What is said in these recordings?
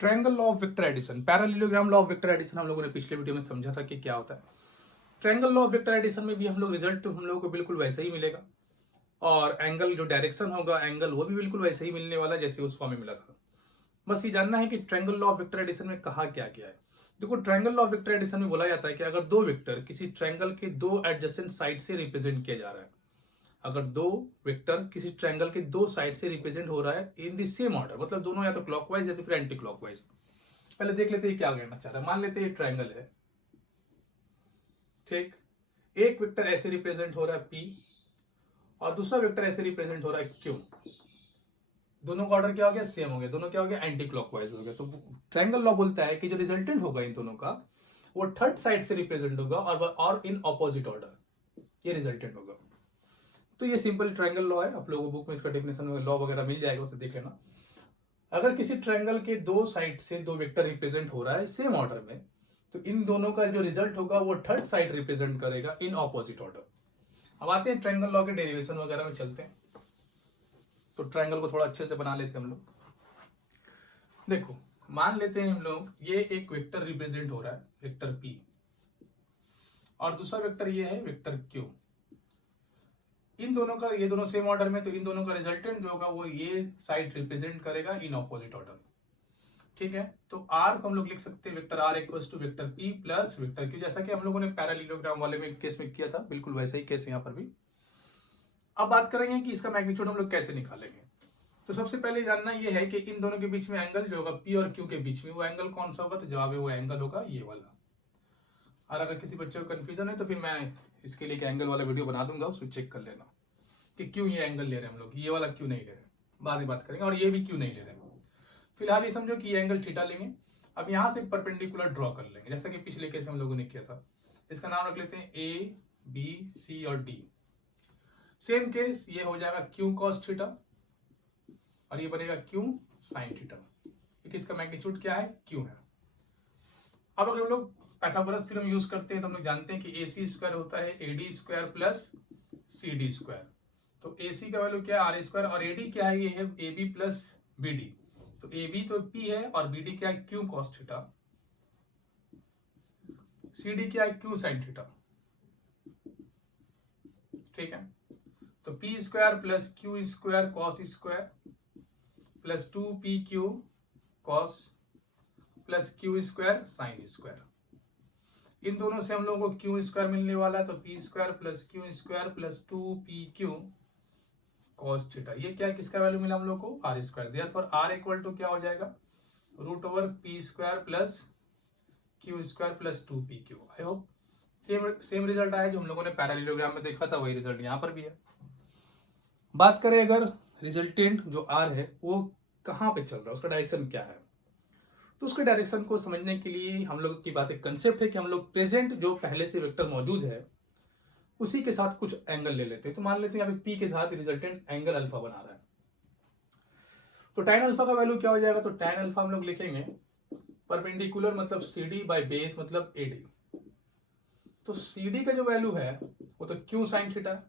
Triangle law of vector addition, parallelogram law of vector addition हम लोगों ने पिछले वीडियो में समझा था कि क्या होता है। Triangle law of vector addition में भी हम लोग रिजल्ट हम लोगों को बिल्कुल वैसे ही मिलेगा और एंगल जो डायरेक्शन होगा एंगल वो भी बिल्कुल वैसे ही मिलने वाला जैसे उस फॉर्म में मिला था। बस ये जानना है कि triangle law of vector addition में कहा क्या क्या है। देखो, triangle law of vector addition में बोला जाता है कि अगर दो वेक्टर किसी ट्रायंगल के दो एडजेसेंट साइड से रिप्रेजेंट किया जा रहा है, अगर दो वेक्टर किसी ट्रायंगल के दो साइड से रिप्रेजेंट हो रहा है इन द सेम ऑर्डर, मतलब दोनों या तो क्लॉकवाइज या तो फिर एंटी क्लॉकवाइज। पहले देख लेते हैं क्या कहना चाह रहा है। मान लेते हैं ट्रायंगल है, ठीक। एक वेक्टर ऐसे रिप्रेजेंट हो रहा है P और दूसरा वेक्टर ऐसे रिप्रेजेंट हो रहा है Q। दोनों का ऑर्डर क्या हो गया? सेम हो गया। दोनों क्या हो गया? एंटी क्लॉकवाइज हो गया। तो ट्रायंगल लॉ बोलता है कि जो रिजल्टेंट होगा इन दोनों का वो थर्ड साइड से रिप्रेजेंट होगा और इन ऑपोजिट ऑर्डर, ये रिजल्टेंट होगा। तो ये सिंपल ट्रायंगल लॉ है। आप लोगों को बुक में इसका डेफिनेशन लॉ वगैरह मिल जाएगा, उसे देख लेना। अगर किसी ट्रायंगल के दो साइड से दो वेक्टर रिप्रेजेंट हो रहा है सेम ऑर्डर में, तो इन दोनों का जो रिजल्ट होगा वो थर्ड साइड रिप्रेजेंट करेगा इन ऑपोजिट ऑर्डर। अब आते हैं ट्रायंगल लॉ के डेरिवेशन वगैरह में चलते हैं। तो ट्रायंगल को थोड़ा अच्छे से बना लेते हैं हम लोग। देखो, मान लेते हैं हम लोग ये एक वेक्टर रिप्रेजेंट हो रहा है, वेक्टर P, और दूसरा वेक्टर ये है वेक्टर Q। इन दोनों का, ये दोनों सेम ऑर्डर में, तो इन दोनों का रिजल्टेंट जो होगा वो ये साइड रिप्रेजेंट करेगा इन ऑपोजिट ऑर्डर, ठीक है। तो R को हम लोग लिख सकते हैं vector R equals to vector P plus vector Q, जैसा कि हम लोगों ने पैरेललोग्राम वाले में केस में किया था, बिल्कुल वैसे ही केस यहाँ पर भी। अब बात करेंगे कि इसका मैग्नीट्यूड हम लोग कैसे निकालेंगे। तो सबसे पहले जानना ये है कि इन दोनों के बीच में एंगल जो होगा P और Q के बीच में, वो एंगल कौन सा होगा? तो जवाब है वो एंगल होगा ये वाला। और अगर किसी बच्चे को कंफ्यूजन है तो फिर मैं इसके लिए एंगल वाला वीडियो बना दूंगा, उसको चेक कर लेना कि क्यों ये एंगल ले रहे हैं हम लोग, ये वाला क्यों नहीं ले रहे, बाद में बात करेंगे। और ये भी क्यों नहीं ले रहे हैं। फिलहाल ये समझो कि ये एंगल थीटा लेंगे। अब यहां से परपेंडिकुलर ड्रॉ कर लेंगे, जैसा कि पिछले केस में हम लोगों ने किया था। इसका नाम रख लेते हैं A, B, C और D। सेम केस ये हो जाएगा Q cos थीटा और ये बनेगा Q sin थीटा, क्योंकि इसका मैग्नीट्यूड क्या है? Q है। अब अगर हम लोग पाइथागोरस थ्योरम यूज करते हैं तो हम लोग जानते हैं कि AC स्क्वायर होता है AD square plus CD square. तो AC का वैल्यू क्या है? R स्क्वायर, और AD क्या है? ये है AB प्लस BD। तो AB तो P है और BD क्या है? Q cos theta. CD क्या है? Q sin थीटा, ठीक है। तो P square plus Q square cos square plus 2PQ cos plus Q square sin स्क्वायर। इन दोनों से हम लोगों को Q स्क्वायर मिलने वाला है, तो P square plus Q square plus 2PQ cos theta. ये क्या है? किसका वैल्यू मिला हम लोग को? R square. Therefore R equal to क्या हो जाएगा? Root over P square plus Q square plus 2PQ। I hope same result आया जो हम लोगों ने पैरेललोग्राम में देखा था, वही रिजल्ट यहाँ पर भी है। बात करें अगर रिजल्टेंट जो R है वो कहाँ पे चल रहा है, उसका डायरेक्शन क्या है, तो उसके डायरेक्शन को समझने के लिए हम लोग के पास एक कंसेप्ट है कि हम लोग प्रेजेंट जो पहले से वेक्टर मौजूद है उसी के साथ कुछ एंगल ले लेते हैं। तो मान लेते हैं यहाँ पे P के साथ रिजल्टेंट एंगल अल्फा बना रहा है, तो tan अल्फा का वैल्यू क्या हो जाएगा? तो tan अल्फा हम लोग लिखेंगे परपेंडिकुलर मतलब CD बाय बेस मतलब AD। तो CD का जो वैल्यू है वो तो Q sin थीटा,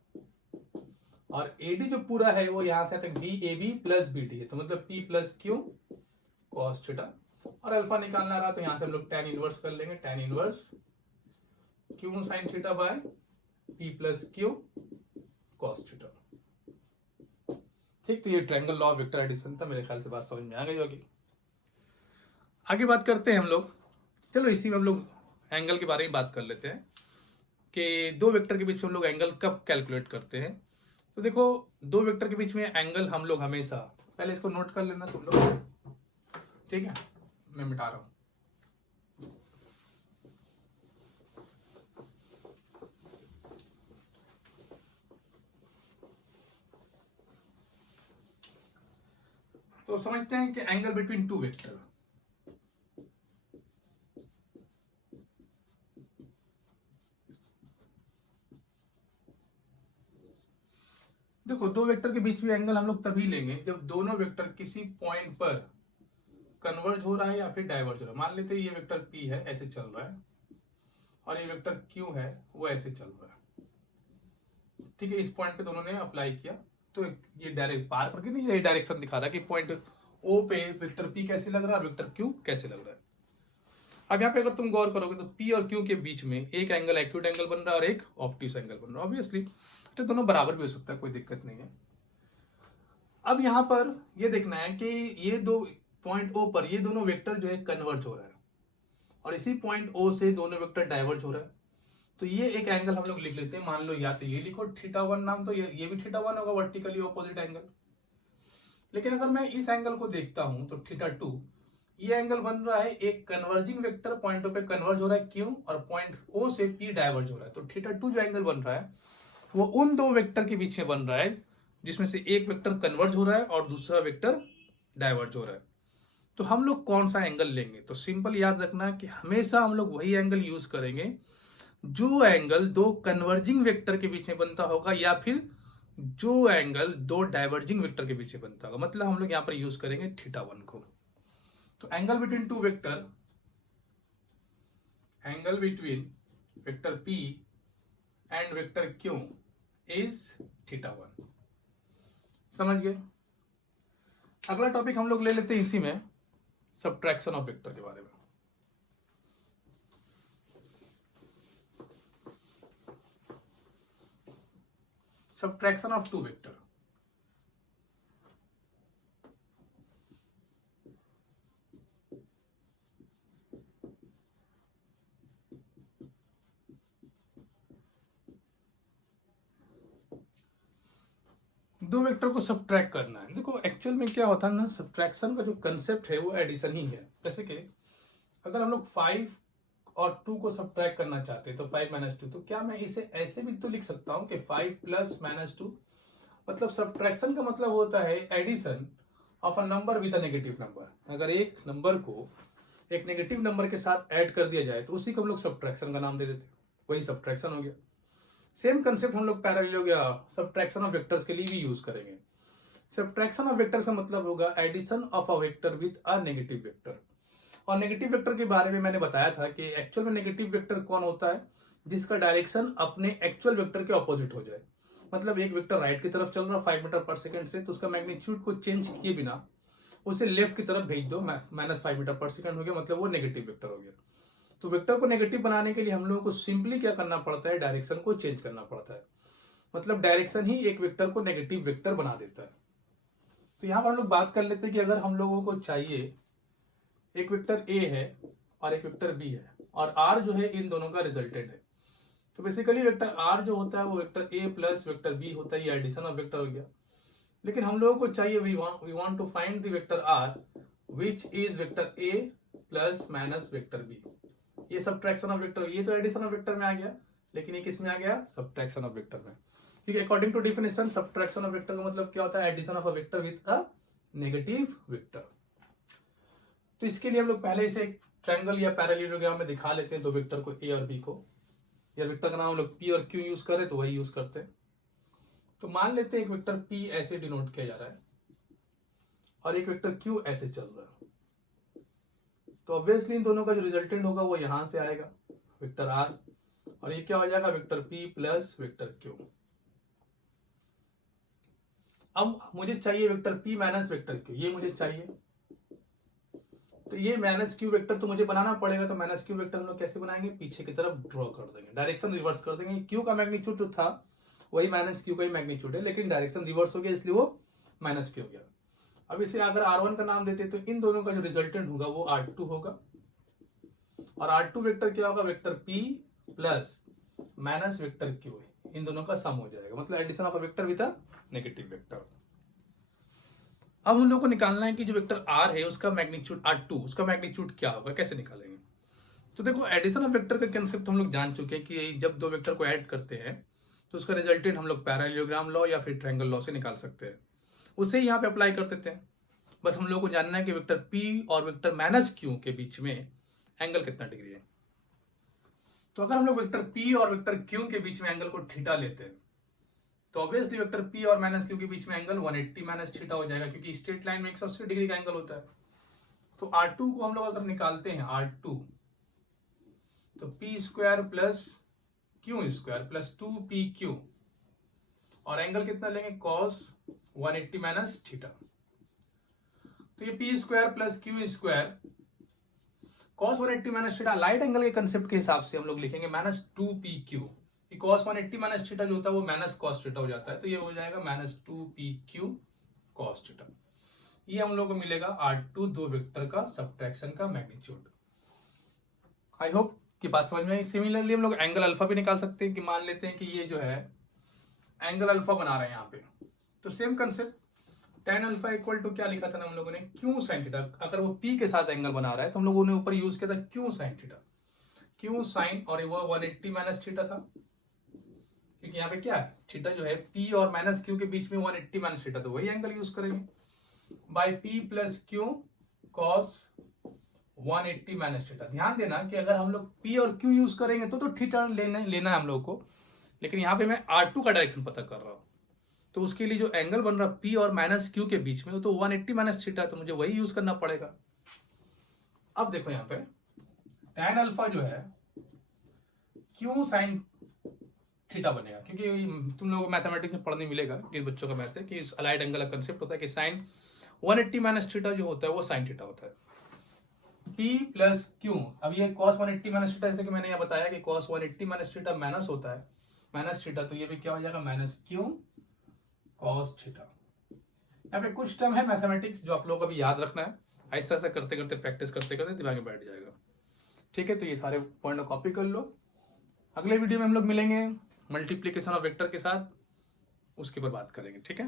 और AD जो पूरा है वो यहां से तक BAB प्लस BD है, तो मतलब P plus Q cos theta. और अल्फा निकालना रहा तो यहां से हम लोग tan इनवर्स कर लेंगे, tan inverse Q sin theta by P plus Q cos theta, ठीक। तो ये triangle law of vector addition था, मेरे ख्याल से बात समझ में आ गई होगी। आगे बात करते हैं हम लोग। चलो इसी में हम लोग एंगल के बारे में बात कर लेते हैं कि दो वेक्टर के बीच में हम लोग एंगल कब कैलकुलेट करते हैं। तो देखो, दो वेक्टर के बीच में एंगल हम लोग हमेशा, पहले इसको नोट कर लेना तुम लोग, ठीक है। मैं मिटा रहा हूं। तो समझते हैं कि एंगल बिटवीन टू वेक्टर, देखो दो वेक्टर के बीच में एंगल हम लोग तभी लेंगे जब दोनों वेक्टर किसी पॉइंट पर कन्वर्ज हो रहा है या फिर डाइवर्ज हो रहा है। मान लेते हैं ये वेक्टर P है, ऐसे चल रहा है, और ये वेक्टर Q है, वो ऐसे चल रहा है, ठीक है। इस पॉइंट पे दोनों ने अप्लाई किया तो ये डायरेक्ट पार करके नहीं, ये डायरेक्शन दिखा रहा है कि पॉइंट ओ पे वेक्टर पी कैसे लग रहा है, वेक्टर क्यू कैसे लग रहा है। अब यहाँ पे अगर तुम गौर करोगे तो पी और क्यू के बीच में एक एंगल एक्यूट एंगल बन रहा है और एक ऑब्ट्यूस एंगल बन रहा है। ऑब्वियसली तो दोनों बराबर भी हो सकता है, कोई दिक्कत नहीं है। अब यहाँ पर ये देखना है कि ये दो पॉइंट ओ पर ये दोनों वेक्टर जो है कन्वर्ज हो रहा है और इसी पॉइंट ओ से दोनों वेक्टर डाइवर्ज हो रहा है। तो ये एक एंगल हम लोग लिख लेते हैं, मान लो या तो ये लिखो θ1 नाम, तो ये भी θ1 होगा, वर्टिकली ऑपोजिट एंगल। लेकिन अगर मैं इस एंगल को देखता हूं तो θ2, ये एंगल बन रहा है एक कन्वर्जिंग वेक्टर पॉइंट ओ पे कन्वर्ज हो रहा है क्यू और पॉइंट ओ से पी डाइवर्ज हो रहा है। तो θ2 जो एंगल बन रहा है वो उन दो वेक्टर के बीच में बन रहा है जिसमें से एक वेक्टर कन्वर्ज हो रहा है और दूसरा वेक्टर डाइवर्ज हो रहा है। तो हम लोग कौन सा एंगल लेंगे, तो सिंपल याद रखना कि हमेशा हम लोग वही एंगल यूज करेंगे जो एंगल दो कन्वर्जिंग वेक्टर के बीच में बनता होगा या फिर जो एंगल दो डाइवर्जिंग वेक्टर के बीच में बनता होगा। मतलब हम लोग यहां पर यूज करेंगे θ1 को। तो angle between two vector, angle between vector P and vector Q is θ1। समझ गए। अगला टॉपिक हम लोग ले लेते हैं इसी में, सबट्रैक्शन ऑफ वेक्टर के बारे में। Subtraction of two vector. दो वेक्टर को सबट्रैक्ट करना है। देखो एक्चुअल में क्या होता है ना, सबट्रैक्शन का जो कंसेप्ट है वो एडिशन ही है। जैसे कि अगर हम लोग 5 और 2 को सबट्रैक्ट करना चाहते हैं तो 5 - 2, तो क्या मैं इसे ऐसे भी तो लिख सकता हूं कि 5 + -2। मतलब सबट्रैक्शन का मतलब होता है addition of a number with a negative number. अगर एक नंबर को एक नेगेटिव नंबर के साथ ऐड कर दिया जाए तो उसी को हम लोग सबट्रैक्शन का नाम दे देते हैं, वही सबट्रैक्शन हो गया। सेम कंसेप्ट हम लोग पैरेलल या सबट्रैक्शन ऑफ वेक्टर्स के लिए भी यूज करेंगे। सबट्रैक्शन ऑफ वेक्टर्स का मतलब होगा addition of a vector with a negative vector. और नेगेटिव वेक्टर के बारे में मैंने बताया था कि एक्चुअल में नेगेटिव वेक्टर कौन होता है, जिसका डायरेक्शन अपने एक्चुअल वेक्टर के ऑपोजिट हो जाए। मतलब एक वेक्टर राइट की तरफ चल रहा है 5 मीटर/सेकंड से, तो उसका मैग्नीट्यूड को चेंज किए बिना उसे लेफ्ट की तरफ भेज दो, -5 मीटर/सेकंड हो गया, मतलब वो नेगेटिव वेक्टर हो गया। तो वेक्टर को नेगेटिव बनाने के लिए हम लोगों को सिंपली क्या करना पड़ता है, डायरेक्शन को चेंज करना पड़ता है। मतलब डायरेक्शन ही एक वेक्टर को नेगेटिव वेक्टर बना देता है। तो यहां पर हम लोग बात कर लेते हैं कि अगर हम लोगों को चाहिए एक वेक्टर ए है और एक वेक्टर बी है और आर जो है इन दोनों का रिजल्टेंट है, तो बेसिकली वेक्टर आर जो होता है वो vector A plus vector B होता है, ये एडिशन ऑफ वेक्टर हो गया। लेकिन हम लोगों को चाहिए we want to find the vector R which is vector A plus minus vector B. ये सबट्रैक्शन ऑफ वेक्टर, ये तो एडिशन ऑफ वेक्टर में आ गया, लेकिन ये किस में आ गया, सबट्रैक्शन ऑफ वेक्टर में। क्योंकि according to definition subtraction of vector का मतलब क्या होता है, addition of a vector with a negative vector. तो इसके लिए हम लोग पहले इसे ट्रायंगल या पैरेललोग्राम में दिखा लेते हैं दो वेक्टर को, ए और बी को। या वेक्टर का नाम हम लोग पी और क्यू यूज करें तो वही यूज करते हैं। तो मान लेते हैं एक वेक्टर पी ऐसे डिनोट किया जा रहा है और एक वेक्टर क्यू ऐसे चल रहा है। तो ऑब्वियसली इन दोनों का जो रिजल्टेंट होगा वो यहां से आएगा, वेक्टर आर, और ये क्या हो जाएगा, vector P plus vector Q. अब मुझे चाहिए vector P minus vector Q, ये मुझे चाहिए। तो ये माइनस क्यू वेक्टर तो मुझे बनाना पड़ेगा। तो माइनस क्यू वेक्टर हम लोग कैसे बनाएंगे, पीछे की तरफ ड्रॉ कर देंगे, डायरेक्शन रिवर्स कर देंगे। क्यू का मैग्नीट्यूड जो था वही माइनस क्यू का ही मैग्नीट्यूड है, लेकिन डायरेक्शन रिवर्स हो गया इसलिए वो माइनस क्यू हो गया। अब इसे अगर R1 का नाम देते तो इन दोनों का जो रिजल्टेंट होगा वो R2 होगा, और R2 वेक्टर क्या होगा, vector P plus minus vector Q, इन दोनों का सम हो जाएगा। मतलब addition of a vector with a negative vector. अब हम लोग को निकालना है कि जो वेक्टर R है उसका मैग्नीट्यूड R2, उसका मैग्नीट्यूड क्या होगा, कैसे निकालेंगे। तो देखो एडिशन ऑफ वेक्टर का कंसेप्ट हम लोग जान चुके हैं कि जब दो वेक्टर को ऐड करते हैं तो उसका रिजल्टेंट हम लोग पैरेललोग्राम लॉ या फिर ट्रायंगल लॉ से निकाल सकते हैं। उसे यहाँ पे अप्लाई कर देते हैं। बस हम लोग को जानना है कि वेक्टर P और वेक्टर माइनस Q के बीच में एंगल कितना डिग्री है। तो अगर हम लोग वेक्टर P और वेक्टर Q के बीच में एंगल को थीटा लेते हैं तो ऑब्वियसली वेक्टर P और माइनस Q के बीच में एंगल 180 माइनस थीटा हो जाएगा, क्योंकि स्ट्रेट लाइन में 180 डिग्री का एंगल होता है। तो R2 को हम लोग अगर निकालते हैं R2, तो P² plus Q² plus 2PQ, और एंगल कितना लेंगे, cos 180 माइनस थीटा। तो ये P square plus Q square cos 180 minus theta light angle के कंसेप्ट के हिसाब से हम लोग लिखेंगे minus 2pq। cos 180 minus theta जो होता है वो माइनस cos थीटा हो जाता है, तो ये हो जाएगा माइनस 2pq cos थीटा। ये हम लोग को मिलेगा R2 दो वेक्टर का सब्ट्रैक्शन का मैग्नीट्यूड। आई होप कि बात समझ में आई। सिमिलरली हम लोग एंगल अल्फा भी निकाल सकते हैं कि मान लेते हैं कि ये जो है एंगल अल्फा बना रहे हैं यहाँ पे, तो same concept tan alpha equal to क्या लिखा था ना हम लोगों ने, क्यू साइन थीटा। अगर वो p के साथ एंगल बना रहा है तो हम लोगों ने ऊपर यूज किया था Q sine theta, Q sine, और वो 180 माइनस थीटा था, क्योंकि यहाँ पे क्या है थीटा जो है p और माइनस क्यू के बीच में 180 माइनस थीटा, तो वही एंगल यूज करेंगे by p plus Q cos 180 minus theta. ध्यान देना कि अगर हम लोग p और q यूज करेंगे तो थीटा लेना है हम लोग को, लेकिन यहाँ पे मैं R2 का डायरेक्शन पता कर रहा हूँ, तो उसके लिए जो एंगल बन रहा P और माइनस Q के बीच में वो तो 180 माइनस थीटा, तो मुझे वही यूज करना पड़ेगा। अब देखो यहाँ पे tan अल्फा जो है Q साइन थीटा बनेगा, क्योंकि तुम लोगों को मैथमेटिक्स में पढ़ने मिलेगा कि बच्चों का मैथ है कि अलाइड एंगल का कंसेप्ट होता है कि साइन 180 माइनस थीटा जो होता है वो साइन थीटा होता है। P प्लस Q, अब ये cos 180 माइनस थीटा, जैसे कि मैंने यहाँ बताया कि cos 180 माइनस थीटा माइनस होता है माइनस थीटा, तो ये भी क्या हो जाएगा माइनस Q cos थीटा। यहाँ पे कुछ टर्म है मैथमेटिक्स जो आप लोगों को भी याद रखना है, ऐसा ऐसा करते करते प्रैक्टिस करते करते दिमाग में बैठ जाएगा। ठीक है, तो ये सारे पॉइंट कॉपी कर लो। अगले वीडियो में हम लोग मिलेंगे मल्टीप्लिकेशन ऑफ वेक्टर के साथ, उसके ऊपर बात करेंगे। ठीक है।